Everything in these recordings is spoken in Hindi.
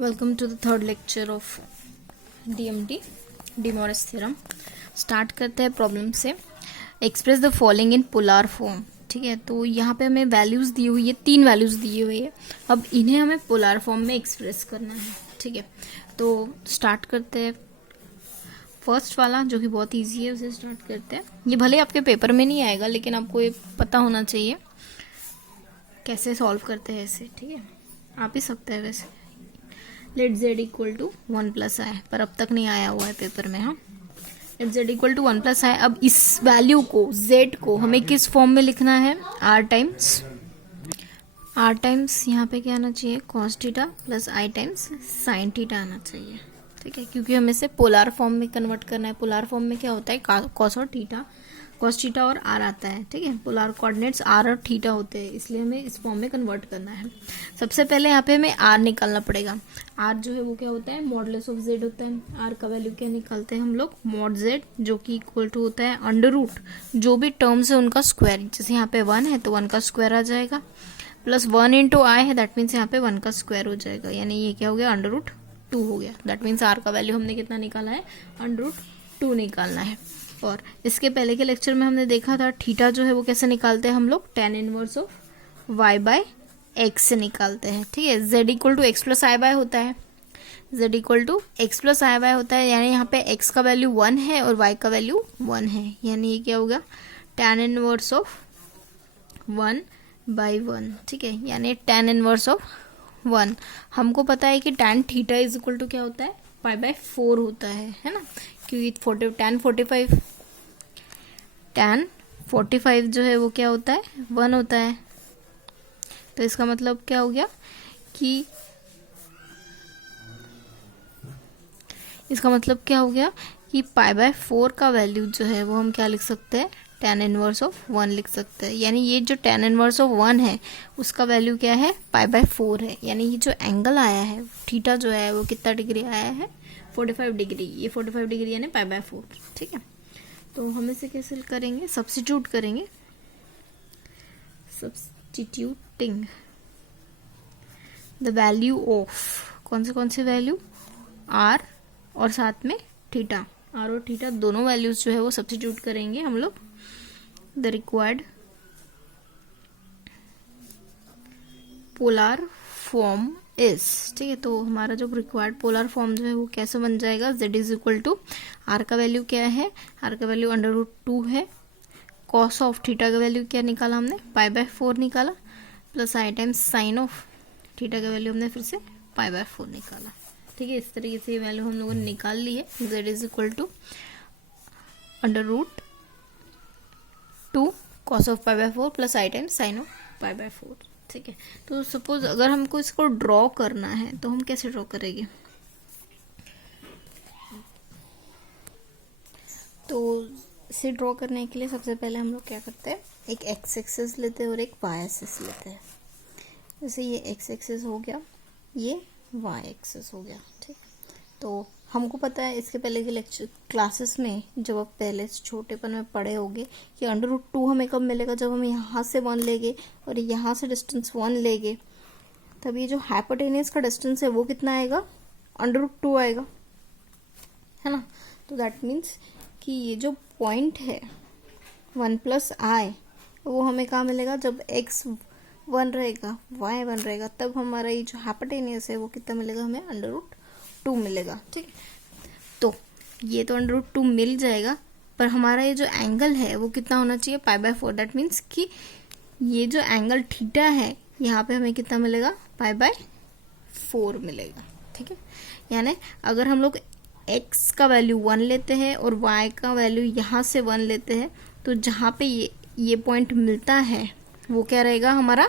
Welcome to the third lecture of DMT de Moivre theorem. Start करते हैं प्रॉब्लम से। Express the following in polar form. ठीक है, तो यहाँ पे हमें वैल्यूज दी हुई है, 3 वैल्यूज दी हुई है। अब इन्हें हमें पोलर फॉर्म में एक्सप्रेस करना है। ठीक है, तो स्टार्ट करते हैं। फर्स्ट वाला जो कि बहुत ईजी है उसे स्टार्ट करते हैं। ये भले आपके पेपर में नहीं आएगा, लेकिन आपको ये पता होना चाहिए कैसे सॉल्व करते हैं इसे। ठीक है, आप ही सकते हैं वैसे। Let z equal to 1 plus i, पर अब तक नहीं आया हुआ है पेपर में। हाँ, let z equal to 1 plus i. अब इस वैल्यू को z को हमें किस फॉर्म में लिखना है? r टाइम्स यहाँ पे क्या आना चाहिए? cos theta plus i times sin theta आना चाहिए। ठीक है, क्योंकि हमें इसे पोलर फॉर्म में कन्वर्ट करना है। पोलर फॉर्म में क्या होता है? cos थीटा और r आता है। ठीक है, पोलर कोऑर्डिनेट्स r और थीटा होते हैं, इसलिए हमें इस फॉर्म में कन्वर्ट करना है। सबसे पहले यहाँ पे हमें r निकालना पड़ेगा। r जो है वो क्या होता है? मॉडुलस ऑफ z होता है। r का वैल्यू क्या निकालते हैं हम लोग? मॉड z, जो कि इक्वल टू होता है अंडर रूट जो भी टर्म्स है उनका स्क्वायर। जैसे यहाँ पे 1 है तो 1 का स्क्वायर आ जाएगा, प्लस 1 इंटू आई है, दैट मीन्स यहाँ पे 1 का स्क्वायर हो जाएगा। यानी ये क्या हो गया? अंडर रूट 2 हो गया। दैट मीन्स r का वैल्यू हमने कितना निकाला है? अंडर रूट 2 निकालना है। और इसके पहले के लेक्चर में हमने देखा था थीटा जो है वो कैसे निकालते हैं हम लोग? tan inverse of y by x से निकालते हैं। ठीक है, z equal to x plus i by होता है। z equal to x plus i by होता है, यानी यहाँ पे x का वैल्यू 1 है और y का वैल्यू 1 है। यानी ये क्या होगा? tan inverse of 1 by 1। ठीक है, यानी tan इनवर्स ऑफ 1। हमको पता है कि tan theta is equal to क्या होता है? पाई बाय 4 होता है ना, क्योंकि tan 45 जो है वो क्या होता है? 1 होता है। तो इसका मतलब क्या हो गया कि पाई बाय 4 का वैल्यू जो है वो हम क्या लिख सकते हैं? tan इनवर्स ऑफ 1 लिख सकते हैं। यानी ये जो tan इनवर्स ऑफ 1 है उसका वैल्यू क्या है? पाई बाय 4 है। यानी ये जो एंगल आया है थीटा जो है वो कितना डिग्री आया है? 45 डिग्री। ये 45 डिग्री यानी पाई बाय 4। ठीक है, तो हम इसे कैसे करेंगे? सब्स्टिट्यूट करेंगे। सब्स्टिट्यूटिंग द वैल्यू ऑफ कौन से वैल्यू? r और साथ में थीटा। r और थीटा दोनों वैल्यूज जो है वो सब्स्टिट्यूट करेंगे हम लोग। The required polar form is. ठीक है, तो हमारा जो रिक्वायर्ड पोलर फॉर्म जो है वो कैसे बन जाएगा? z is equal to r का वैल्यू क्या है? r का वैल्यू अंडर रूट 2 है। कॉस ऑफ थीटा का वैल्यू क्या निकाला हमने? पाई बाय 4 निकाला, plus i times sine of theta का वैल्यू हमने फिर से पाई बाय 4 निकाला। ठीक है, इस तरीके से ये वैल्यू हम लोगों ने निकाल ली है। z is equal to under root 2 cos of pi by 4 plus i times sine of pi by 4। ठीक है, तो सपोज अगर हमको इसको ड्रॉ करना है तो हम कैसे ड्रॉ करेंगे? तो इसे ड्रॉ करने के लिए सबसे पहले हम लोग क्या करते हैं? एक एक्स एक्सिस लेते हैं और एक वाई एक्सिस लेते हैं। जैसे ये एक्स एक्सिस हो गया, ये वाई एक्सिस हो गया। ठीक, तो हमको पता है इसके पहले के लेक्चर क्लासेस में जब आप पहले छोटेपन में पढ़े होंगे कि अंडर रूट 2 हमें कब मिलेगा? जब हम यहाँ से 1 लेंगे और यहाँ से डिस्टेंस 1 लेंगे, तब ये जो हाइपोटेनियस का डिस्टेंस है वो कितना आएगा? अंडर रूट 2 आएगा, है ना। तो दैट मीन्स कि ये जो पॉइंट है 1 प्लस आई वो हमें कहाँ मिलेगा? जब x 1 रहेगा, y 1 रहेगा, तब हमारा ये जो हाइपोटेनियस है वो कितना मिलेगा हमें? अंडर रूट 2 मिलेगा। ठीक, तो ये तो अंडर रूट 2 मिल जाएगा, पर हमारा ये जो एंगल है वो कितना होना चाहिए? पाई बाय 4। दैट मीन्स कि ये जो एंगल थीटा है यहाँ पे हमें कितना मिलेगा? पाई बाय 4 मिलेगा। ठीक है, यानी अगर हम लोग x का वैल्यू 1 लेते हैं और y का वैल्यू यहाँ से 1 लेते हैं, तो जहाँ पे ये पॉइंट मिलता है वो क्या रहेगा? हमारा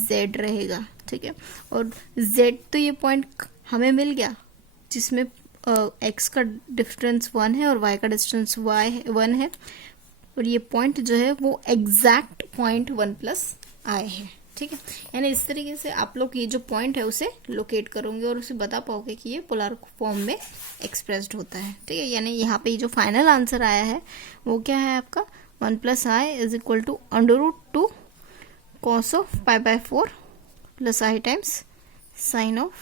z रहेगा। ठीक है, और z तो ये पॉइंट हमें मिल गया जिसमें x का डिफरेंस 1 है और y का डिस्टेंस 1 है, और ये पॉइंट जो है वो एग्जैक्ट पॉइंट 1 प्लस आई है। ठीक है, यानी इस तरीके से आप लोग ये जो पॉइंट है उसे लोकेट करोगे और उसे बता पाओगे कि ये पोलर फॉर्म में एक्सप्रेस्ड होता है। ठीक है, यानी यहाँ पे ये जो फाइनल आंसर आया है वो क्या है आपका? 1 plus i is equal to under root 2 cos of pi by 4 plus i times sine of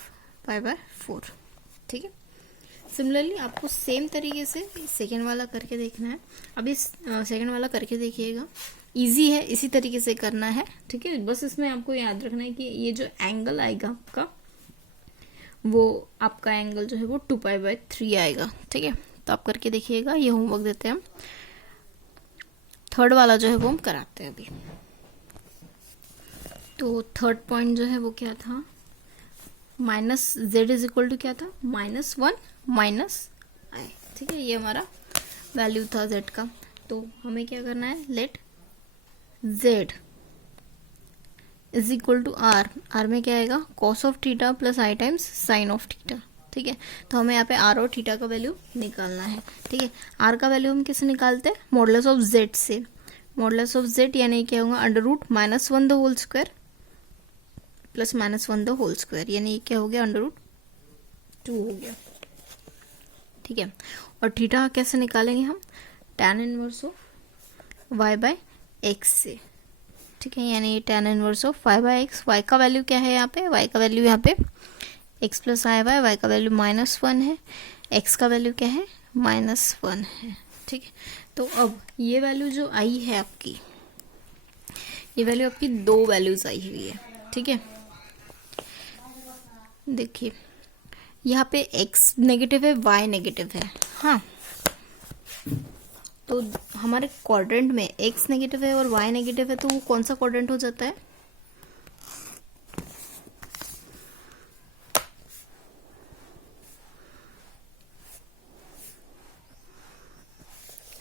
pi by 4। ठीक है, सिमिलरली आपको सेम तरीके से सेकेंड वाला करके देखना है। अब इस सेकेंड वाला करके देखिएगा, इजी है, इसी तरीके से करना है। ठीक है, बस इसमें आपको याद रखना है कि ये जो एंगल आएगा आपका, वो आपका एंगल जो है वो 2 पाई बाय 3 आएगा। ठीक है, तो आप करके देखिएगा। ये होमवर्क देते हैं हम। थर्ड वाला जो है वो हम कराते हैं अभी। तो थर्ड पॉइंट जो है वो क्या था, minus z is equal to क्या था, -1 माइनस आई। ठीक है, ये हमारा वैल्यू था जेड का। तो हमें क्या करना है, let z is equal to r. R में क्या आएगा, cos of theta plus i times sine of theta. ठीक है, तो हमें यहाँ पे आर और थीटा का वैल्यू निकालना है। ठीक है, आर का वैल्यू हम किससे निकालते हैं, मॉडुलस ऑफ जेड से। मॉडुलस ऑफ जेड यानी क्या होगा, √-1 the whole square plus -1 the whole square, यानी क्या हो गया, √2 हो गया। ठीक है, और थीटा कैसे निकालेंगे हम, tan inverse of y by x से। ठीक है, यानी tan inverse of y by x। y का वैल्यू क्या है यहाँ पे, y का वैल्यू यहाँ पे x plus i bye, y का वैल्यू -1 है, x का वैल्यू क्या है, -1 है। ठीक है, तो अब ये वैल्यू जो आई है आपकी, ये वैल्यू आपकी दो वैल्यूज आई हुई है। ठीक है, देखिए यहाँ पे x नेगेटिव है, y नेगेटिव है। हाँ, तो हमारे क्वाड्रेंट में x नेगेटिव है और y नेगेटिव है, तो वो कौन सा क्वाड्रेंट हो जाता है,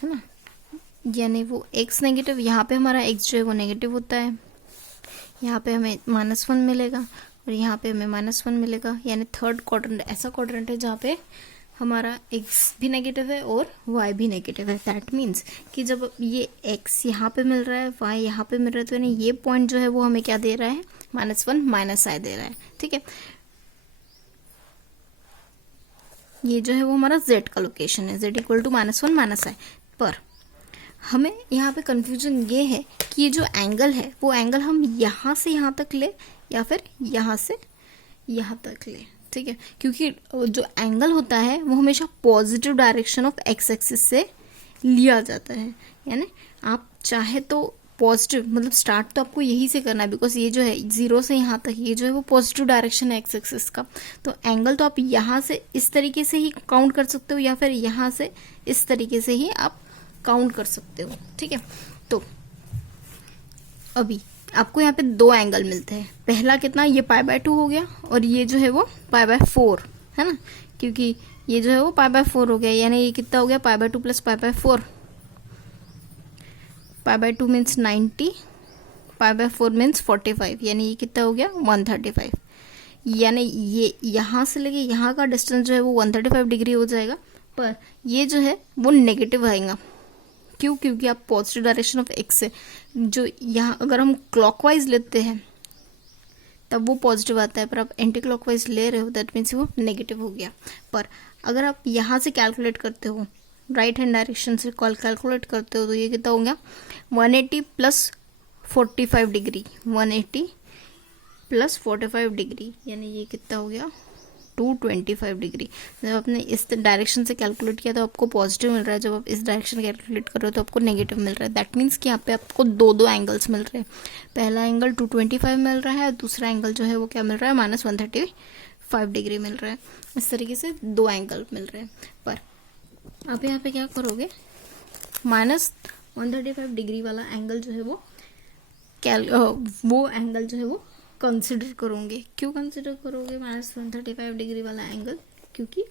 है ना। यानी वो x नेगेटिव, यहाँ पे हमारा x जो है वो नेगेटिव होता है, यहाँ पे हमें -1 मिलेगा और यहाँ पे हमें -1 मिलेगा। यानी थर्ड क्वाड्रेंट ऐसा क्वाड्रेंट है जहाँ पे हमारा x भी नेगेटिव है और y भी नेगेटिव है। दैट मीन्स कि जब ये x यहाँ पे मिल रहा है, y यहाँ पे मिल रहा है, तो यानी ये पॉइंट जो है वो हमें क्या दे रहा है, -1 माइनस आई दे रहा है। ठीक है, ये जो है वो हमारा z का लोकेशन है, z इक्वल टू -1 माइनस आई। पर हमें यहाँ पे कंफ्यूजन ये है कि ये जो एंगल है वो एंगल हम यहाँ से यहाँ तक ले या फिर यहाँ से यहाँ तक ले। ठीक है, क्योंकि जो एंगल होता है वो हमेशा positive direction of x axis से लिया जाता है। यानी आप चाहे तो पॉजिटिव, मतलब स्टार्ट तो आपको यही से करना है, बिकॉज ये जो है 0 से यहाँ तक ये जो है वो पॉजिटिव डायरेक्शन है एक्स एक्सिस का। तो एंगल तो आप यहाँ से इस तरीके से ही काउंट कर सकते हो या फिर यहाँ से इस तरीके से ही आप काउंट कर सकते हो। ठीक है, तो अभी आपको यहाँ पे दो एंगल मिलते हैं। पहला कितना, ये π/2 हो गया और ये जो है वो π/4 है ना, क्योंकि ये जो है वो π/4 हो गया। यानी ये कितना हो गया, π/2 प्लस π/4। π/2 मीन्स 90, π/4 मीन्स 45, यानी ये कितना हो गया, 135। यानी ये यहाँ से लेके यहाँ का डिस्टेंस जो है वो 135 डिग्री हो जाएगा, पर ये जो है वो नेगेटिव आएगा। क्यों, क्योंकि आप पॉजिटिव डायरेक्शन ऑफ एक्स से जो यहाँ अगर हम क्लॉकवाइज लेते हैं तब वो पॉजिटिव आता है, पर आप एंटी क्लॉकवाइज ले रहे हो दैट मीन्स वो नेगेटिव हो गया। पर अगर आप यहाँ से कैलकुलेट करते हो, राइट हैंड डायरेक्शन से कैलकुलेट करते हो, तो ये कितना हो गया, 180 प्लस 45 डिग्री, 180 प्लस 45 डिग्री, यानी ये कितना हो गया, 225 डिग्री। जब आपने इस डायरेक्शन से कैलकुलेट किया तो आपको पॉजिटिव मिल रहा है, जब आप इस डायरेक्शन कैलकुलेट कर रहे हो तो आपको नेगेटिव मिल रहा है। दैट मीन्स कि यहाँ पे आपको दो एंगल्स मिल रहे हैं। पहला एंगल 225 मिल रहा है और दूसरा एंगल जो है वो क्या मिल रहा है, -135 डिग्री मिल रहा है। इस तरीके से दो एंगल मिल रहे हैं। पर आप यहाँ पे क्या करोगे, -135 डिग्री वाला एंगल जो है वो एंगल जो है वो कंसिडर करोगे। क्यों कंसिडर करोगे -135 डिग्री वाला एंगल, क्योंकि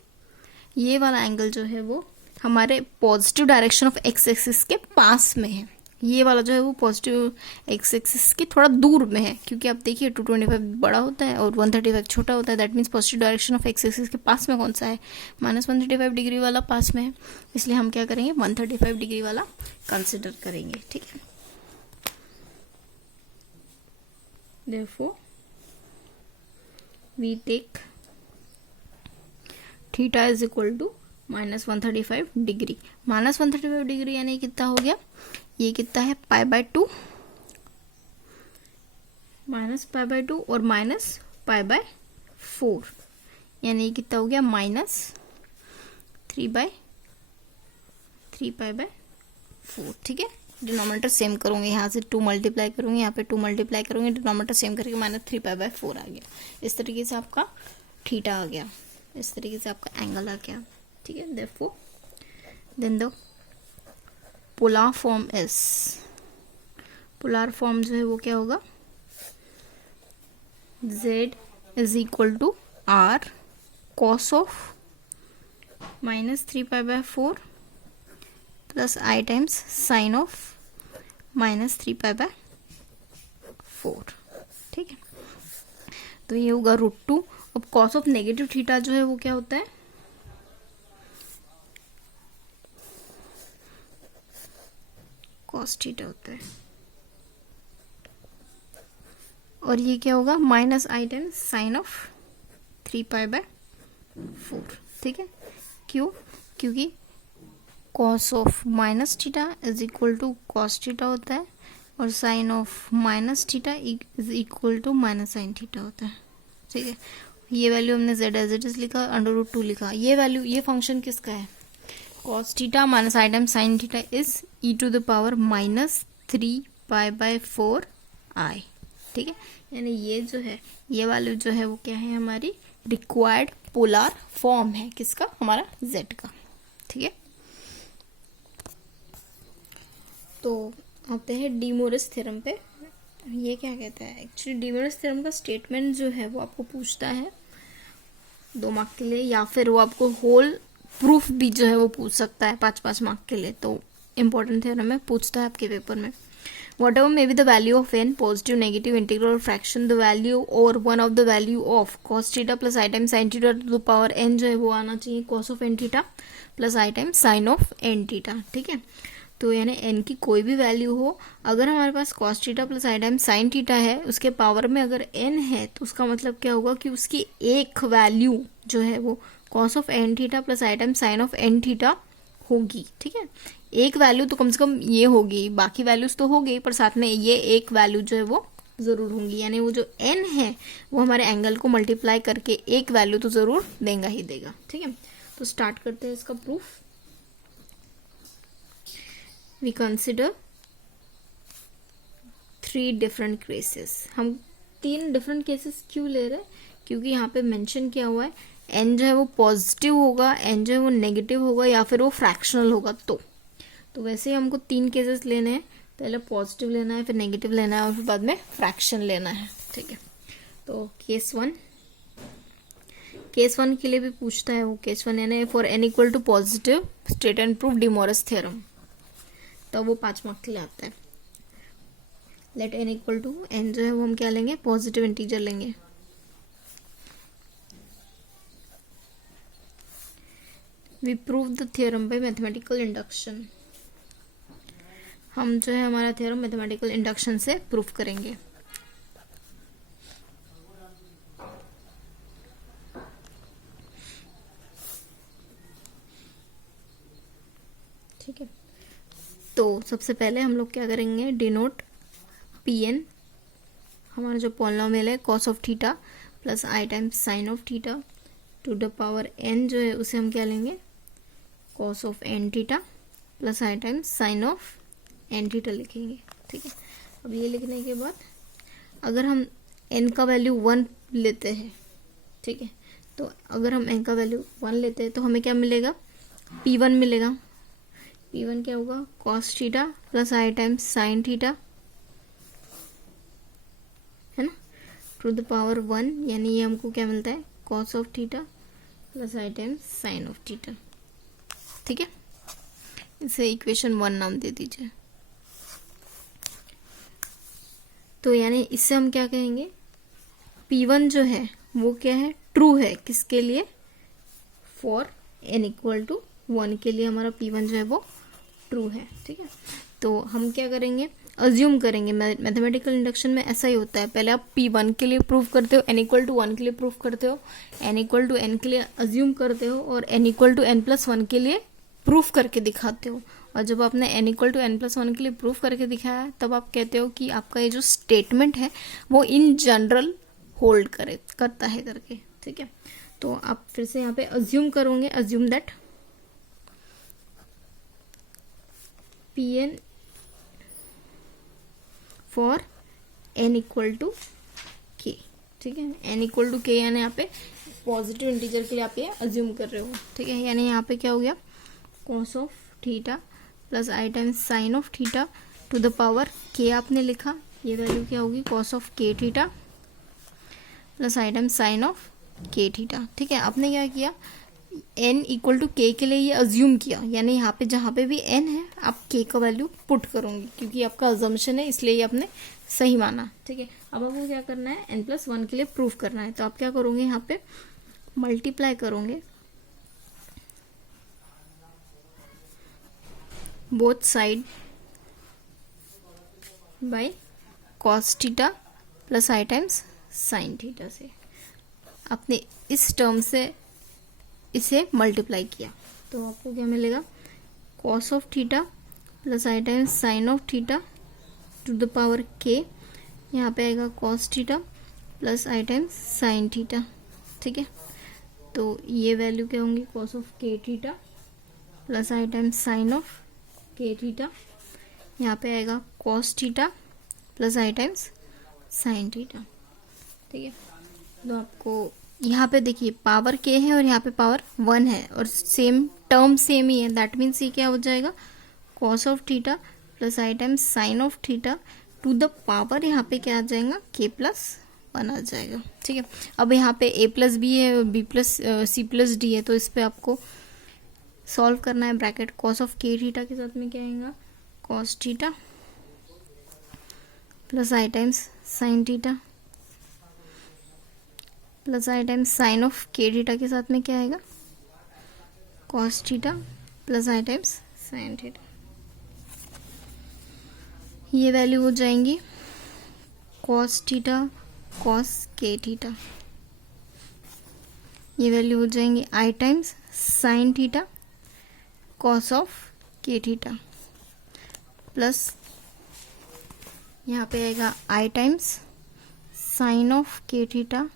ये वाला एंगल जो है वो हमारे positive direction of x axis के पास में है। ये वाला जो है वो पॉजिटिव एक्स एक्सिस के थोड़ा दूर में है, क्योंकि आप देखिए 225 बड़ा होता है और 135 छोटा होता है। That means positive direction of x axis के पास में कौन सा है, -135 डिग्री वाला पास में है। इसलिए हम क्या करेंगे, 135 डिग्री वाला कंसिडर करेंगे। ठीक है, therefore we take theta is equal to -135 degree. -135 degree यानी कितना हो गया, ये कितना है, π/2 -π/2 और -π/4, यानी कितना हो गया -3/4, ठीक है। डिनोमिनेटर सेम करूँगी, यहाँ से 2 मल्टीप्लाई करूँगी, यहाँ पे 2 मल्टीप्लाई करूँगी, डिनोमिनेटर सेम करके -3/4 आ गया। इस तरीके से आपका थीटा आ गया, इस तरीके से आपका एंगल आ गया, ठीक है। Therefore then the polar form is, polar form जो है वो क्या होगा, z is equal to r cos of -3/4 प्लस i टाइम्स साइन ऑफ -3/4, ठीक है। तो ये होगा √2। अब cos ऑफ नेगेटिव थीटा जो है वो क्या होता है, cos थीटा होता है, और ये क्या होगा -i टाइम्स साइन ऑफ 3/4, ठीक है। क्यों? क्योंकि cos of minus theta is equal to cos theta होता है, और sine of minus theta is equal to minus sine theta होता है, ठीक है। ये वैल्यू हमने z एज इट इज लिखा, √2 लिखा। ये वैल्यू, ये फंक्शन किसका है, cos theta minus i times sine theta is e⁻-3π/4i, ठीक है। यानी ये जो है, ये वैल्यू जो है वो क्या है, हमारी रिक्वायर्ड पोलर फॉर्म है, किसका, हमारा z का, ठीक है। तो आते हैं डी मोरिस थ्योरम पे। ये क्या कहता है, एक्चुअली डी मोरिस थ्योरम का स्टेटमेंट जो है वो आपको पूछता है 2 मार्क के लिए, या फिर वो आपको होल प्रूफ भी जो है वो पूछ सकता है 5-5 मार्क के लिए। तो इम्पोर्टेंट थ्योरम में पूछता है आपके पेपर में। Whatever may be the value of n, positive, negative, integral or fraction, the value or one of the value of cos theta plus i times sin theta to the power n जो है वो आना चाहिए cos of n theta plus i times sin of n theta, ठीक है। तो यानी n की कोई भी वैल्यू हो, अगर हमारे पास cos theta plus i times sin theta है, उसके पावर में अगर n है, तो उसका मतलब क्या होगा कि उसकी एक वैल्यू जो है वो cos of n theta plus i times sin of n theta होगी, ठीक है। एक वैल्यू तो कम से कम ये होगी, बाकी वैल्यूज तो हो गई, पर साथ में ये एक वैल्यू जो है वो जरूर होंगी। यानी वो जो n है वो हमारे एंगल को मल्टीप्लाई करके एक वैल्यू तो जरूर देगा ही देगा, ठीक है। तो स्टार्ट करते हैं इसका proof. We consider 3 different cases. हम 3 डिफरेंट केसेस क्यों ले रहे हैं, क्योंकि यहाँ पे मेंशन किया हुआ है n जो है वो पॉजिटिव होगा, n जो है वो नेगेटिव होगा, या फिर वो फ्रैक्शनल होगा। तो वैसे ही हमको 3 केसेस लेने हैं, पहले पॉजिटिव लेना है, फिर नेगेटिव लेना है, और फिर बाद में फ्रैक्शन लेना है, ठीक है। तो केस 1 के लिए भी पूछता है वो, केस 1 यानी for n equal to positive state and proof de Moivre theorem, तो वो 5 मार्क के लिए आता है। लेट n इक्वल टू, n जो है वो हम क्या लेंगे, पॉजिटिव इंटीजर लेंगे। We prove the theorem by mathematical induction. हम जो है हमारा थ्योरम मैथमेटिकल इंडक्शन से प्रूफ करेंगे। ठीक है, तो सबसे पहले हम लोग क्या करेंगे, डिनोट Pn, हमारा जो पॉलिनोमियल है cos of theta plus i times sine of theta to the power n जो है उसे हम क्या लेंगे, cos of n theta plus i times sine of n theta लिखेंगे, ठीक है। अब ये लिखने के बाद अगर हम n का वैल्यू 1 लेते हैं, ठीक है, तो अगर हम n का वैल्यू 1 लेते हैं तो हमें क्या मिलेगा, P1 मिलेगा। P1 क्या होगा, cos theta plus i times sine theta, है ना, टू द पावर 1, यानी ये हमको क्या मिलता है, cos of theta plus i times sine of theta, ठीक है। इसे इक्वेशन 1 नाम दे दीजिए। तो यानी इससे हम क्या कहेंगे, P1 जो है वो क्या है, ट्रू है, किसके लिए, फॉर n इक्वल टू 1 के लिए हमारा P1 जो है वो ट्रू है, ठीक है। तो हम क्या करेंगे, अज्यूम करेंगे। मैथमेटिकल इंडक्शन में ऐसा ही होता है, पहले आप P1 के लिए प्रूव करते हो, n इक्वल टू 1 के लिए प्रूव करते हो, n इक्वल टू n के लिए अज्यूम करते हो, और n equal to n plus 1 के लिए प्रूफ करके दिखाते हो। और जब आपने n equal to n plus 1 के लिए प्रूफ करके दिखाया, तब आप कहते हो कि आपका ये जो स्टेटमेंट है वो इन जनरल होल्ड करता है करके, ठीक है। तो आप फिर से यहाँ पे अज्यूम करोगे, assume that Pn for n equal to k, ठीक है। n इक्वल टू k यानी यहाँ पे पॉजिटिव इंटीजर के लिए आप ये अज्यूम कर रहे हो, ठीक है। यानी यहाँ पे क्या हो गया, cos of theta plus i times sine of theta to the power k आपने लिखा, ये वैल्यू क्या होगी, cos of k theta plus i times sine of k theta, ठीक है। आपने क्या किया, n इक्वल टू k के लिए ये अज्यूम किया, यानी यहाँ पे जहाँ पे भी n है आप k का वैल्यू पुट करोगे, क्योंकि आपका अजम्पशन है इसलिए ये आपने सही माना, ठीक है। अब आपको क्या करना है, n+1 के लिए प्रूफ करना है, तो आप क्या करोगे, यहाँ पे मल्टीप्लाई करोगे both side by cos theta plus i times sine theta से। आपने इस टर्म से इसे मल्टीप्लाई किया तो आपको क्या मिलेगा, cos of theta plus i times sine of theta to the power k, यहाँ पे आएगा cos theta plus i times sine theta, ठीक है। तो ये वैल्यू क्या होंगी, cos of k theta plus i times sine of k theta, यहाँ पे आएगा cos theta plus i times sine theta, ठीक है। तो आपको यहाँ पे देखिए पावर k है और यहाँ पे पावर 1 है और सेम टर्म सेम ही है, दैट मीन्स ये क्या हो जाएगा, cos of theta plus i times sine of theta to the power, यहाँ पे क्या आ जाएगा, k+1 आ जाएगा, ठीक है। अब यहाँ पे a+b है, b+c+d है, तो इस पे आपको सॉल्व करना है। Bracket cos of k theta के साथ में क्या आएगा, cos theta plus i times sine theta plus i times sine of k theta के साथ में क्या आएगा, cos theta plus i times sine theta. ये वैल्यू हो जाएंगी cos theta cos k theta, ये वैल्यू हो जाएंगी i times sine theta cos of k theta plus यहाँ पे आएगा i times sine of k theta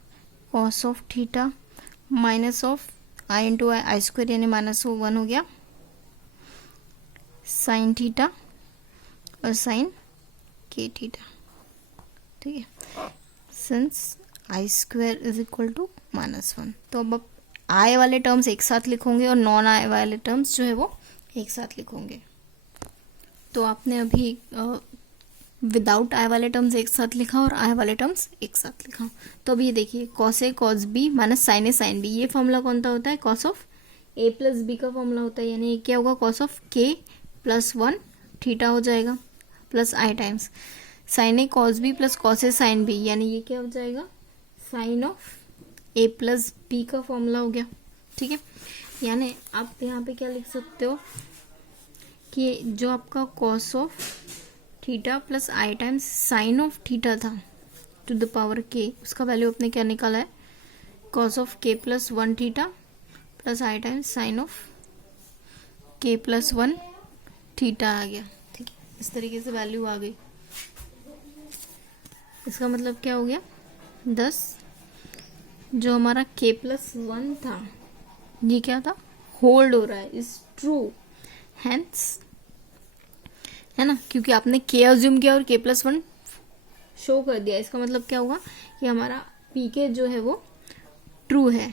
cos of theta minus of i into i square यानी -1 हो गया, साइन थीटा और साइन k थीटा, ठीक है। Since i square is equal to -1, तो अब आप आई वाले टर्म्स एक साथ लिखोगे और नॉन आई वाले टर्म्स जो है वो एक साथ लिखोगे। तो आपने अभी विदाउट आई वाले टर्म्स एक साथ लिखा और आई वाले टर्म्स एक साथ लिखा। तो अब ये देखिए cos a cos b minus sine a sine b, ये फॉर्मूला कौन सा होता है, cos of a plus b का फॉर्मूला होता है, यानी ये क्या होगा, कॉस ऑफ k+1 थीटा हो जाएगा plus i times sine a cos b plus cos a sine b, यानी ये क्या हो जाएगा, sine of a plus b का फॉर्मूला हो गया, ठीक है। यानी आप यहाँ पे क्या लिख सकते हो कि जो आपका cos of theta plus i times sine of theta था टू द पावर k, उसका वैल्यू आपने क्या निकाला है, cos of k+1 theta plus i times sine of k+1 theta आ गया, ठीक है। इस तरीके से वैल्यू आ गई। इसका मतलब क्या हो गया, 10 जो हमारा k+1 था ये क्या था, होल्ड हो रहा है, इज ट्रू, हेंस, है ना, क्योंकि आपने k अज्यूम किया और k+1 शो कर दिया, इसका मतलब क्या हुआ कि हमारा pk जो है वो ट्रू है।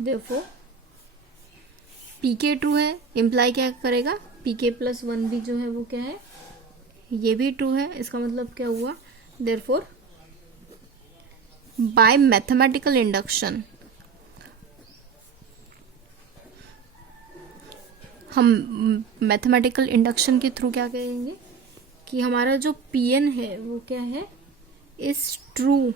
Therefore pk ट्रू है, इम्प्लाई क्या करेगा, pk+1 भी जो है वो क्या है, ये भी ट्रू है। इसका मतलब क्या हुआ, Therefore बाय मैथमेटिकल इंडक्शन हम मैथमेटिकल इंडक्शन के थ्रू क्या कहेंगे कि हमारा जो Pn है वो क्या है, is true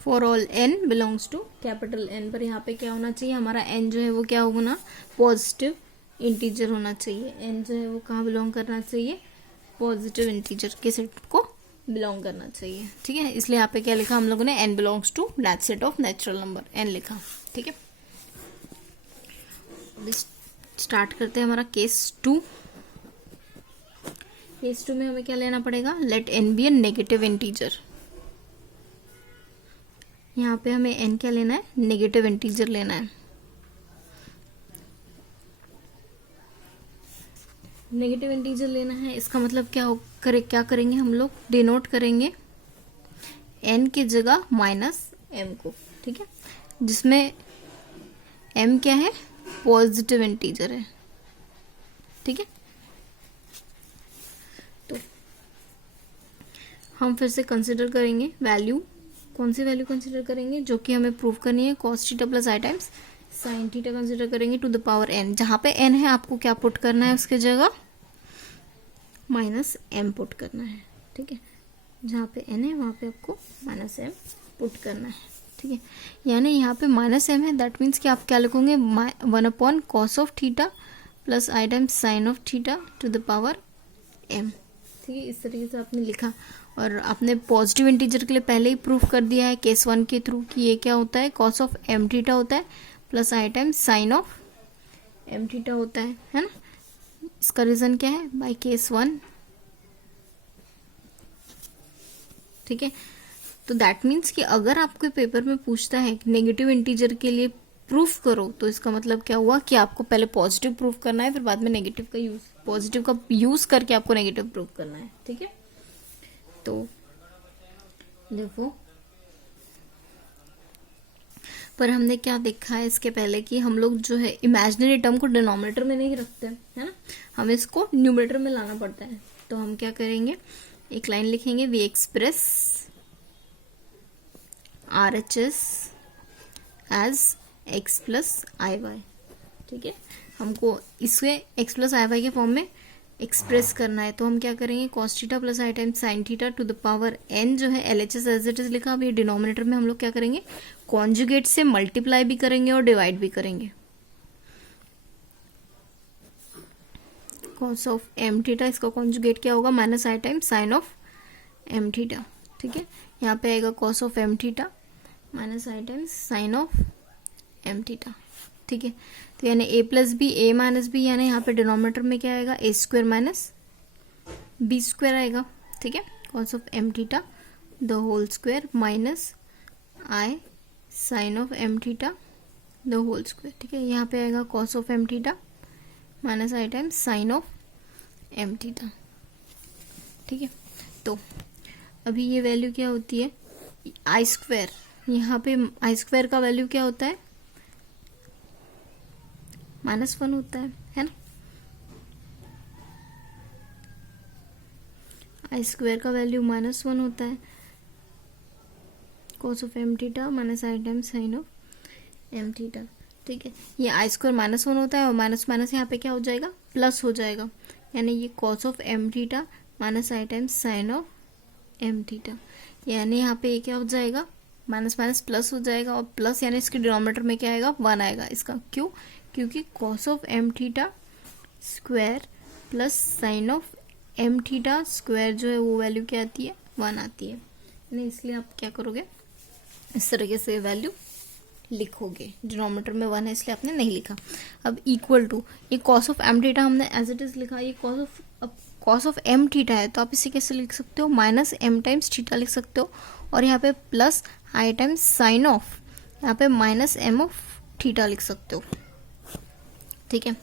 for all n belongs to capital N, पर यहाँ पे क्या होना चाहिए, हमारा n जो है वो क्या होना, पॉजिटिव इंटीजर होना चाहिए। n जो है वो कहाँ बिलोंग करना चाहिए, पॉजिटिव इंटीजर के सेट को बिलोंग करना चाहिए, ठीक है। इसलिए यहाँ पे क्या लिखा हम लोगों ने, n belongs to that set of natural number, n लिखा, ठीक है। स्टार्ट करते हैं हमारा केस 2। केस 2 में हमें क्या लेना पड़ेगा, लेट n बी ए नेगेटिव इंटीजर, यहाँ पे हमें n क्या लेना है, नेगेटिव इंटीजर लेना है। नेगेटिव इंटीजर लेना है, इसका मतलब क्या करेंगे हम लोग, डिनोट करेंगे n की जगह -m को, ठीक है, जिसमें m क्या है, पॉजिटिव इंटीजर है, ठीक है। तो हम फिर से कंसिडर करेंगे वैल्यू, कौन सी वैल्यू कंसिडर करेंगे, जो कि हमें प्रूव करनी है, cos theta plus i times sin theta consider करेंगे टू द पावर n। जहाँ पे n है आपको क्या पुट करना है, उसके जगह -m पुट करना है, ठीक है। जहाँ पे n है वहाँ पे आपको -m पुट करना है, ठीक है। यानी यहाँ पे -m है, दैट मीन्स कि आप क्या लिखोगे, 1/cos of theta plus i times sine of theta to the power m, ठीक है। इस तरीके से आपने लिखा, और आपने पॉजिटिव इंटीजर के लिए पहले ही प्रूफ कर दिया है केस 1 के थ्रू कि ये क्या होता है, cos ऑफ m थीटा होता है plus i times sine of m theta होता है ना। इसका रीजन क्या है, बाय केस 1, ठीक है। तो दैट मीन्स कि अगर आपके पेपर में पूछता है नेगेटिव इंटीजर के लिए प्रूफ करो, तो इसका मतलब क्या हुआ कि आपको पहले पॉजिटिव प्रूफ करना है, फिर बाद में नेगेटिव का यूज, पॉजिटिव का यूज करके आपको नेगेटिव प्रूफ करना है, ठीक है। तो देखो, पर हमने क्या देखा है इसके पहले कि हम लोग जो है इमेजिनरी टर्म को डिनोमिनेटर में नहीं रखते, है ना, हमें इसको न्यूमरेटर में लाना पड़ता है। तो हम क्या करेंगे, एक लाइन लिखेंगे, we express RHS as x plus i y, ठीक है। हमको इसके x प्लस आई वाई के फॉर्म में एक्सप्रेस करना है, तो हम क्या करेंगे, cos theta plus i times sine theta to the power n जो है LHS एज इट इज लिखा। अब ये डिनोमिनेटर में हम लोग क्या करेंगे, कॉन्जुगेट से मल्टीप्लाई भी करेंगे और डिवाइड भी करेंगे। cos ऑफ m थीटा, इसका कॉन्जुगेट क्या होगा, -i times sine of m theta, ठीक है। यहाँ पे आएगा cos of m theta -i times sine of m theta, ठीक है। तो यानी a plus b, a minus b, यानी यहाँ पे डिनोमिनेटर में क्या आएगा, a square minus b square आएगा, ठीक है। cos of m theta the whole square minus i sine of m theta the whole square, ठीक है। यहाँ पे आएगा cos of m theta -i times sine of m theta, ठीक है। तो अभी ये वैल्यू क्या होती है, आई स्क्वायर, यहाँ पे आई स्क्वायर का वैल्यू क्या होता है, -1 होता है ना। आई स्क्वायर का वैल्यू -1 होता है, cos of m theta -i times sine of m theta, ठीक है। ये आई स्क्वायर -1 होता है, और माइनस माइनस यहाँ पे क्या हो जाएगा, प्लस हो जाएगा, यानी ये cos of m theta -i times sine of m theta, यानी यहाँ पे ये क्या हो जाएगा, माइनस माइनस प्लस हो जाएगा, और प्लस यानी इसके डिनोमिनेटर में क्या आएगा, 1 आएगा। इसका क्यों, क्योंकि cos of m theta square plus sign of m theta square जो है वो वैल्यू क्या आती है, 1 आती है, नहीं, इसलिए आप क्या करोगे, इस तरीके से वैल्यू लिखोगे। डिनोमिनेटर में 1 है इसलिए आपने नहीं लिखा। अब इक्वल टू, ये cos ऑफ m थीटा हमने एज इट इज लिखा, ये cos ऑफ m थीटा है, तो आप इसे कैसे लिख सकते हो, -m टाइम्स थीटा लिख सकते हो, और यहाँ पे plus i times sine of, यहाँ पे -m ऑफ थीटा लिख सकते हो, ठीक है।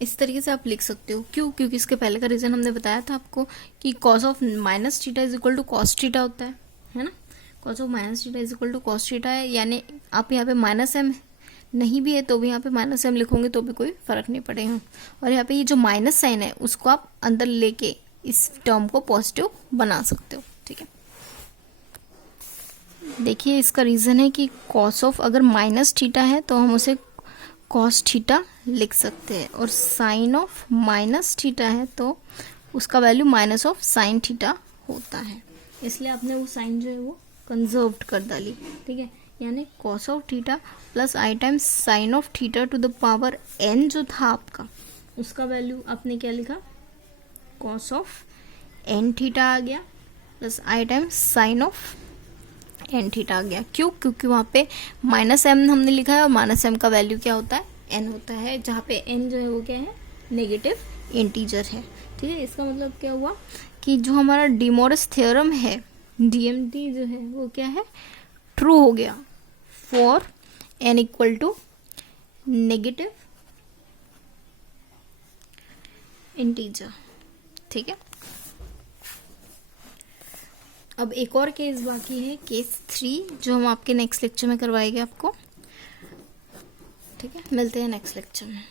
इस तरीके से आप लिख सकते हो, क्यों, क्योंकि इसके पहले का रीजन हमने बताया था आपको कि cos of minus theta is equal to cos theta होता है ना। cos of minus theta is equal to cos theta है, यानी आप यहाँ पे -m नहीं भी है तो भी यहाँ पे -m लिखोगे तो भी कोई फर्क नहीं पड़ेगा, और यहाँ पे ये जो माइनस साइन है उसको आप अंदर लेके इस टर्म को पॉजिटिव बना सकते हो, ठीक है। देखिए इसका रीजन है कि cos ऑफ अगर माइनस थीटा है तो हम उसे cos थीटा लिख सकते हैं, और साइन ऑफ माइनस थीटा है तो उसका value minus of sine theta होता है, इसलिए आपने वो साइन जो है वो कंजर्व्ड कर डाली, ठीक है। यानी cos of theta plus i times sine of theta to the power n जो था आपका, उसका वैल्यू आपने क्या लिखा, cos ऑफ n थीटा आ गया plus i times sine of n theta आ गया। क्यों, क्योंकि वहाँ पे -m हमने लिखा है, और -m का वैल्यू क्या होता है, n होता है, जहाँ पे n जो है वो क्या है, नेगेटिव इंटीजर है, ठीक है। इसका मतलब क्या हुआ कि जो हमारा डी मोरिस थ्योरम है, DMT जो है वो क्या है, ट्रू हो गया for n equal to negative integer. ठीक है, अब एक और केस बाकी है, केस 3, जो हम आपके नेक्स्ट लेक्चर में करवाएंगे आपको। ठीक है, मिलते हैं नेक्स्ट लेक्चर में।